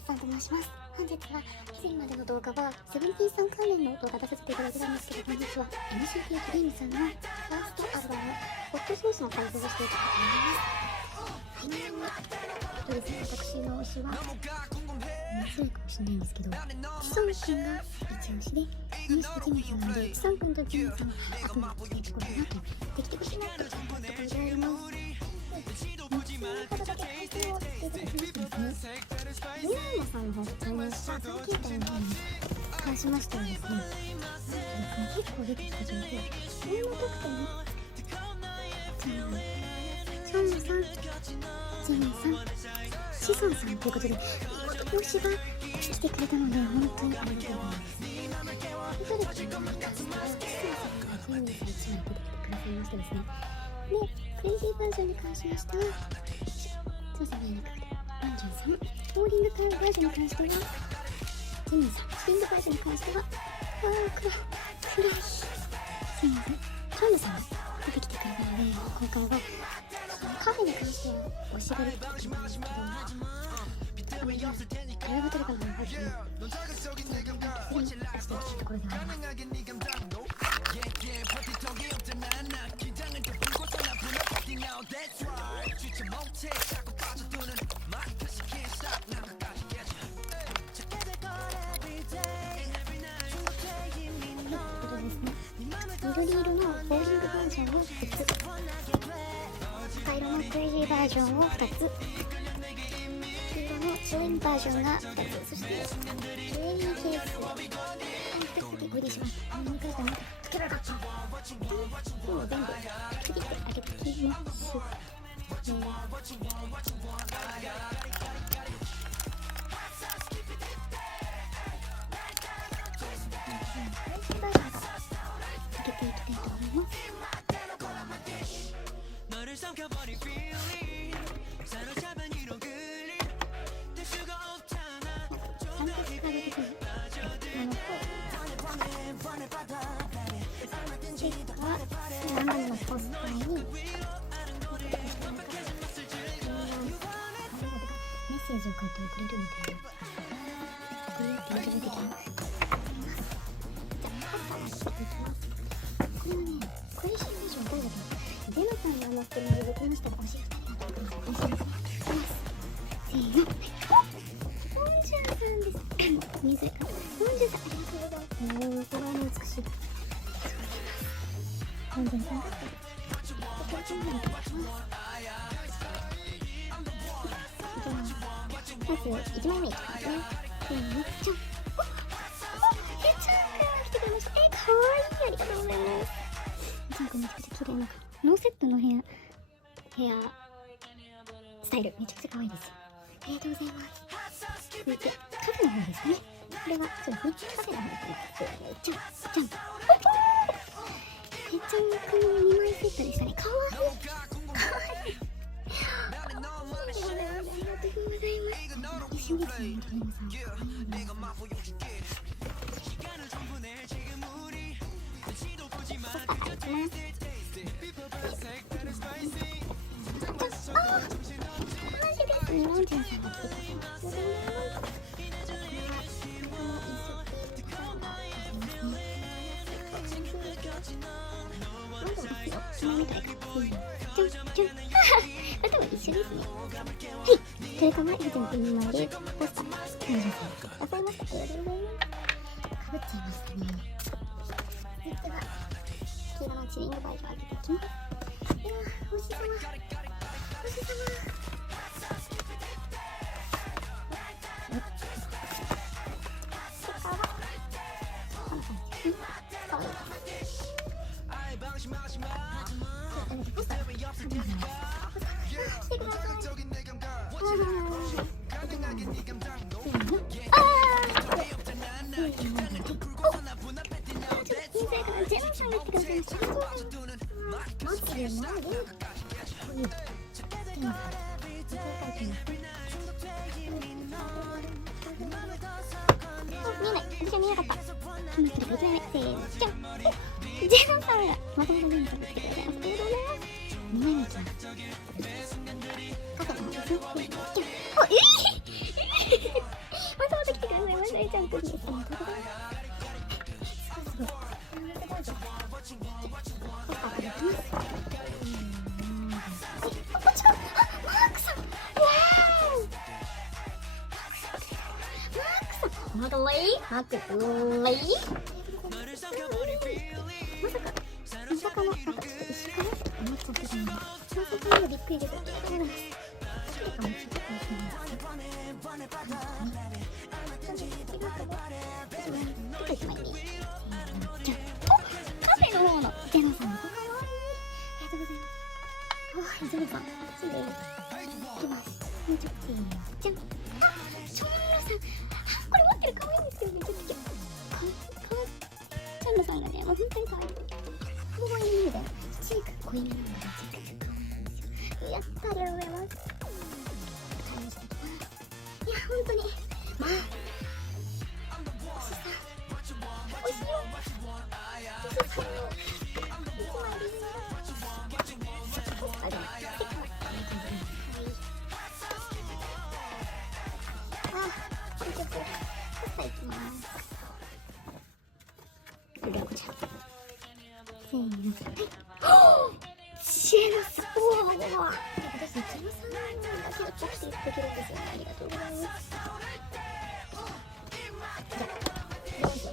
夏さんと申します。本日は以前までの動画はセブンティーンさん関連の動画出させていただいてたんですけど、本日は nctdream さんのファーストアルバムホットソースの開封をしていきたいと思います。ですね、私の推しは強いかもしれないんですけど、チソンくんが一押しで、何してジミさんなので、チソンくんとジミさんの悪魔をつけてこれなとできてほしいなと思って書いてあります。皆様さんの方とチャンネル最近からの方に関しましてはですね、結構出てきた状況、上の特典のチャンナさん、ジミさん、チソンさんということで、推しが来てくれたので本当にありがとうございます。それでチソンさんがジミさん1枚出てきてくださいましてですね。で、クレイジーバージョンに関しましては、そうですね、ランジョンさん、ボーリングタイムバージョンに関しては、ジミーさん、スティングバージョンに関しては、暗い。すいません、チョンヌさんが出てきてくれたので、今回は、カフェに関しては、推しが出てきてくれたんですけど、あれが取るかなと思って、次に出していきたいところではあります。緑色のボーリングバージョンを2つ、赤色のクレイジーバージョンを2つ、黄色のツインバージョンが2つ、そしてキレイケースを2つ置いてしまった。何回かつけられた。もう全部切ってあげてきます。生のポスターにメッセージを書いてくれるみたいな。これやって出てきます。じゃあ、パスタを切っていきます。これはね、クレイジーバージョンどうだったの？ゼノさんが乗ってるので、僕の下で教えてあげたいと思います。いきます。せーの。ポンジューさんです。見づらいかな。ポンジューさん、ありがとうございます。すごい美しい。ポンジューさんがまず1枚目いきますね。めっちゃんくんが来てくれました。かわいい、ありがとうございます。めっちゃんくんめちゃくちゃ綺麗なノーセットのヘアスタイル、めちゃくちゃかわいいです。ありがとうございます。続いてカフェの方ですね。これはそうですね、カフェの方ですね。めっちゃんくんの2枚セットでしたね。かわいい、かわいい。ありがとうございます。一緒ですね、トレムさん。パスタからいきます。マジですね、ロンジンさんが来てくれてます。多分一緒ですね。はい。それから以前と2枚でポスター、ロンジンさんがくださいました。ありがとうございます。かぶっちゃいましたね。続いては黄色のチリングバージョンを開けていきます。いやー、星様、星様。来てください。見えない。私は見えなかった。決まってるから1枚目。せーの。じゃん。ジェノさんがまたまたジェノさんが来てくれてます。ありがとうございます。2枚目ちゃん。カフェの方ですね。じゃん。ちゃんくんです。すごい。こっちか。マークさん。マークさん。マークくん。まさかの、なんかちょっと一緒かなって思っちゃってたので、まさかのびっくりです。ありがとうございます。好きかもしれないですね。じゃあ、カフェの方のゼロさんのかわいい。ありがとうございます。ゼロさん、私でいきます。じゃん。チョンラさん。これ持ってるかわいいんですよね。ちょっとチョンラさんがね、もう本当にかわいい。ここに見るで、チーク濃いめなので、やった、ありがとうございます。いや、本当に、まあ、おいしいよ。それではこちら。せーの。シエナス。私、千葉さんだけでポッて言ってくれるんですよね。ありがとうございます。1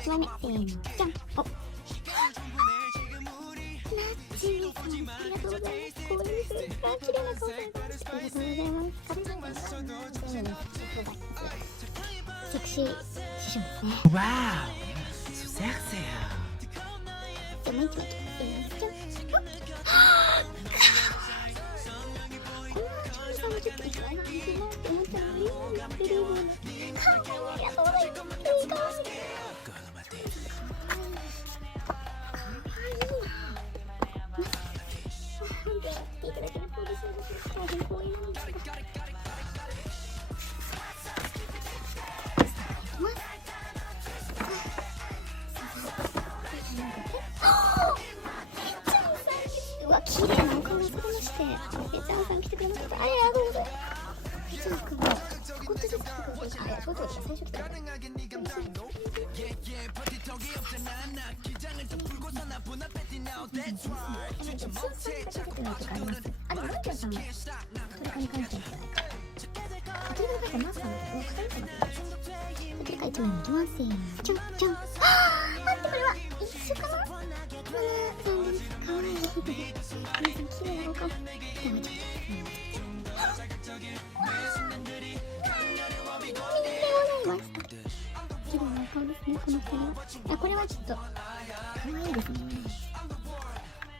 枚目、せーの、じゃん。おナッチミさん、ありがとうございます。こういう綺麗な顔されてます。ありがとうございます。セクシー師匠ですね。Wow, so sexy. じゃあもう一枚いきます。じゃん。このチョンさんもちょっと一枚なんだなって思ったのに、ベリーボーイのかわいい。ありがとうございます。かわいい。いただきます。嬉しいです。こういうのにしてた。うわ、綺麗なお顔をされまして、ぺちゃんさん来てくれました。ありがとうございます。ぺちゃんくんもちょこっとずつ来てくれて、そうです。最初来てくれた。あ、でも、ランちゃんさんも、トリカに関しては、トリカに関してはマスターのお二人様です。トリカ1枚に行きます。せーの、ちょん。待って、これは一緒かな。かわいい。皆さん、綺麗なお顔。でも、ちょっと。綺麗なお顔ですね、この二人は。これはちょっと、かわいいですね。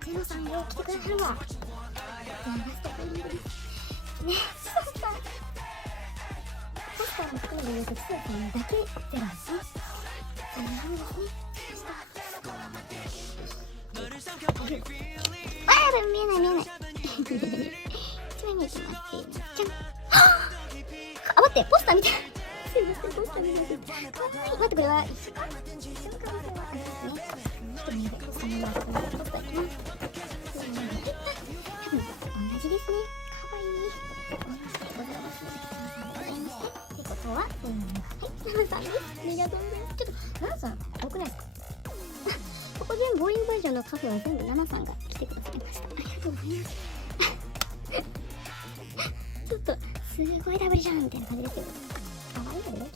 ゼロさんよ、来てくださるわ。ラストがいいです。ね、チソさん。ポスターの作るのによってチソさんだけゼロですね。そうなんですね。見えない。一枚目いきます。じゃん。あ、待って、ポスターみたい。すいません、ポスターみたい。待って、これは一緒かな。一緒の可能性はありますね。一枚目で、そのままポスターいきます。多分同じですね。かわいい。同じでございます。ってことは、はい、ナナさんです。ありがとうございます。ちょっと、ナナさん、多くないですか。ここ全部ボーイングバージョンのカフェは全部ナナさんが来てくださいました。ありがとうございます。ちょっとすごいダブルじゃんみたいな感じですけど、可愛いので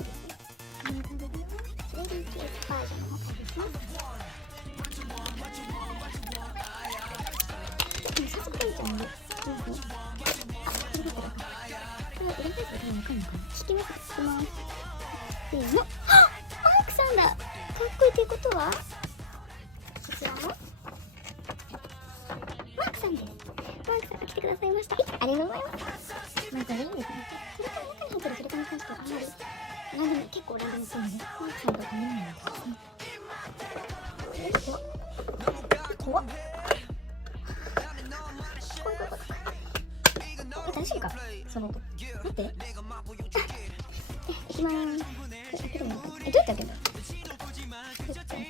大丈夫ですね。ありがとうございます。レディーケースバージョンの方開封します。ちょっと写真撮れちゃうんで、いきますね。あ、これだったらこれは裏返すと多分わかんないかな。引きます。引きます。せーの。マークさんだ。かっこいいということはこちらもマークさんです。マークさんが来てくださいました。ありがとうございます。なんかいいんですね。それから中に入ってるそれからに関してはあんまりランダム、結構ランダムするので、マークさんとか見ないのですね。怖っ。楽しいかその音。待って。いきまーす。これ開けるのか。どうやって開けるの。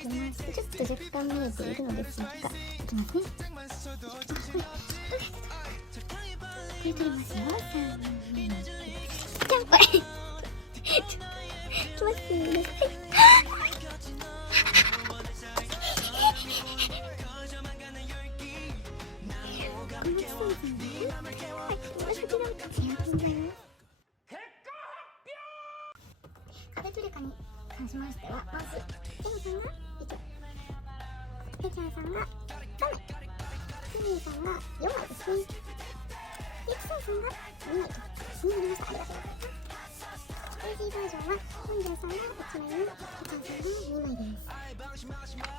きます。ちょっと若干見えているのですが、いきますね。これ取りますよ。3、2、じゃんこれいきますね。小松さんね。壁トレカに関しましては、まずジェノさんが1枚、ペチャーさんが3枚、スミーさんが4枚ですね。で、キソンさんが2枚とになりました。ありがとうございます。クレイジーバージョンは本庄さんが1枚にペチャーさんが2枚です。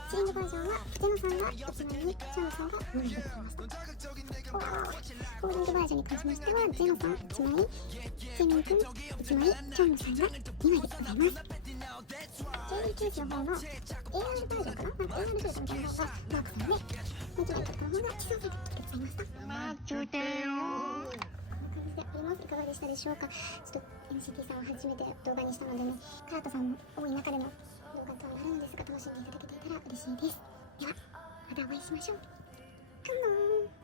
チームバージョンはジェノさんが1枚にチャンさんが2枚でございました。コーリングバージョンに関しましては、ジェノさん1枚、セミンくん1枚、チャンさんが2枚でございます。JD ケースの方の AR バージョンかな、AR シュートみたいなのがマークさんで、もちろんこの方がチソンさんと来てくださいました。こんな感じであります。いかがでしたでしょうか。ちょっと NCT さんを初めて動画にしたのでね、カートさんの多い中での動画とはなるのですが、楽しんでいただけていたら嬉しいです。では、またお会いしましょう。カモン。